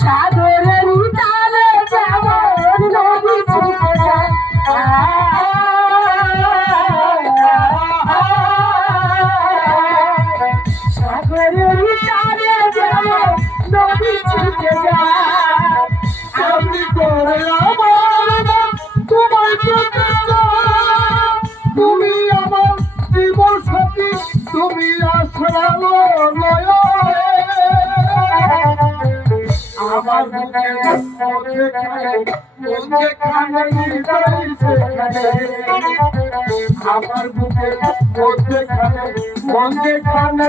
সাগরের উতালে যেমন নদী ছুটে যায়, সাগরের উতালে যেমন নদী ছুটে যায়, আমি করে আমার তোমার তুমি আমার জীবন সাথী, তুমি আসরালো নয় আমার আমার বুকে মধ্যে খানে মধ্যে খানে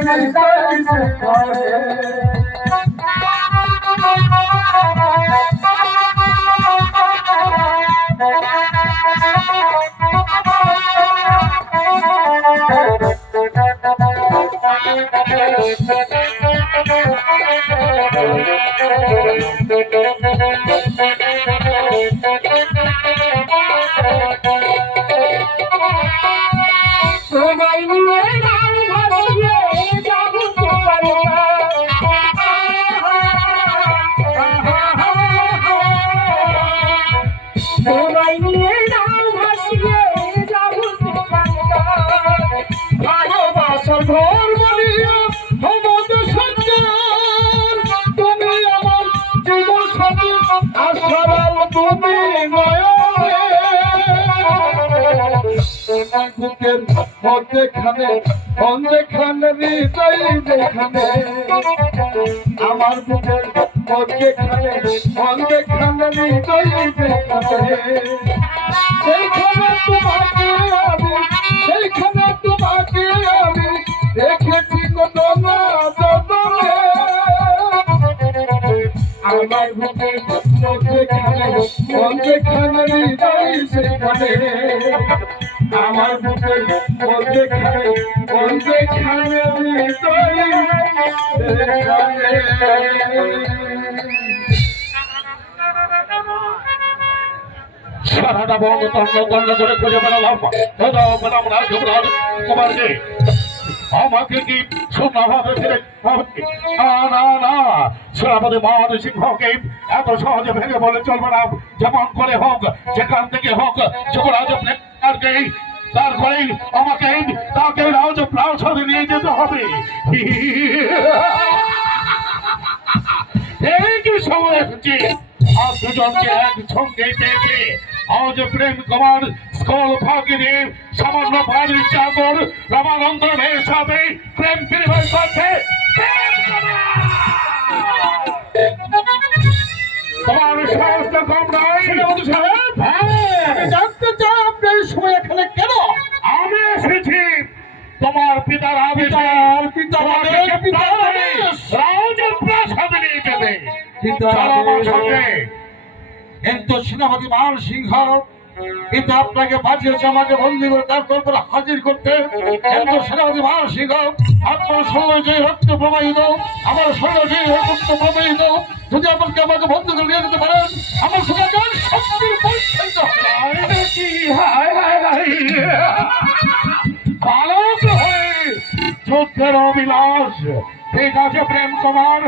তোমায় নিয়ে গান ভাসিয়ে যাবো তোমায় নিয়ে গান ভাসিয়ে যাবো ভালোবাসার ঘর বলিয়া তোমাদের সজ্জন, তুমি আমার জীবন সাথী আশারাল তুমি নয় বুকের মধ্যেখানে মধ্যেখানে হৃদয় যেখানে আমার বুকের মধ্যেখানে মধ্যেখানে হৃদয় যেখানে সেইখানে তোমাকে আমি সেইখানে তোমাকে আমি দেখেছি কত না আমার বুকের মধ্যেখানে মধ্যেখানে হৃদয় সেখানে আমার বুকের মধ্যেখানে মধ্যেখানে সারাটা বঙ্গ তন্ন তন্ন করে খুঁজে বেড়ালাম পেলাম রাজকুমার কুমারকে। আমাকে কি সুন্দরভাবে ফিরে না না সেনাপতি মহান সিংহকে এত সহজে ভেঙে বলে চলবে না। যেমন করে হোক যেখান থেকে হোক যুবরাজ তারপরে আমাকে তাকে রাজপ্রাসাদে নিয়ে যেতে হবে। এই কি সময় এসেছে আর দুজনকে একসঙ্গে পেয়েছে। আজ প্রেম কুমার স্কুল ফাঁকি দিয়ে সামান্য বাড়ির চাকর রামানন্দের সাথে প্রেম পরিবার করছে। তোমার সাহস কম নয় জানতে চাও আপনি এই সময় এখানে কেন? আমি এসেছি তোমার পিতার আদেশে রাজপ্রাসাদে নিয়ে যেতে। কিন্তু সেনাপতি মান সিংহ কিন্তু আপনাকে বাঁচিয়েছে আমাকে বন্দী করে তারপর হাজির করতে। কিন্তু সেনাপতি মান সিংহ আপনার শরীরে যে রক্ত প্রবাহিত আমার শরীরে যে রক্ত প্রবাহিত যদি আপনাকে আমাকে বন্দী করে নিয়ে যেতে পারেন আমার সমাজের শক্তির পালক হয়ে যুদ্ধের অবিলাস। ঠিক আছে প্রেম কুমার,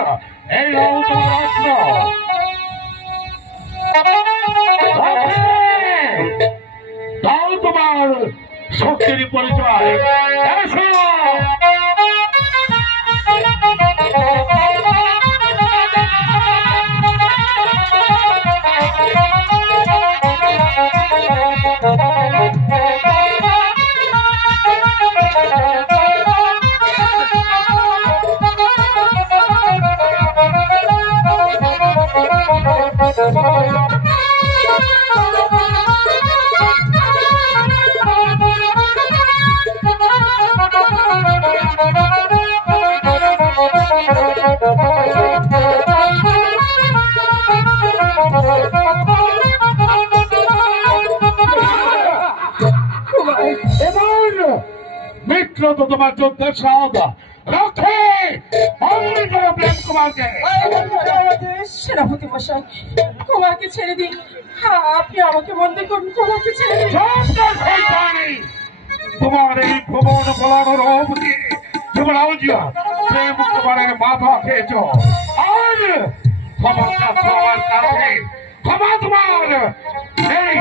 এই রত্ন দাও তোমার শক্তির পরিচয়। মিত্র তো তোমার যুদ্ধের সাদা রক্ষে অমনি করো প্রেম কুমারকে। সেনাপতি মশাই, কুমারকে ছেড়ে দিন। আপনি আমাকে বন্দি করুন, কুমারকে ছেড়ে দিন। তোমার এই ভুবন বলানো রূপ দিয়ে যুবরাজিয়া প্রেম কুমারের মাথা খেয়েছ। আজ ক্ষমা চাচ্ছ আমার কাছে, ক্ষমা তোমার এই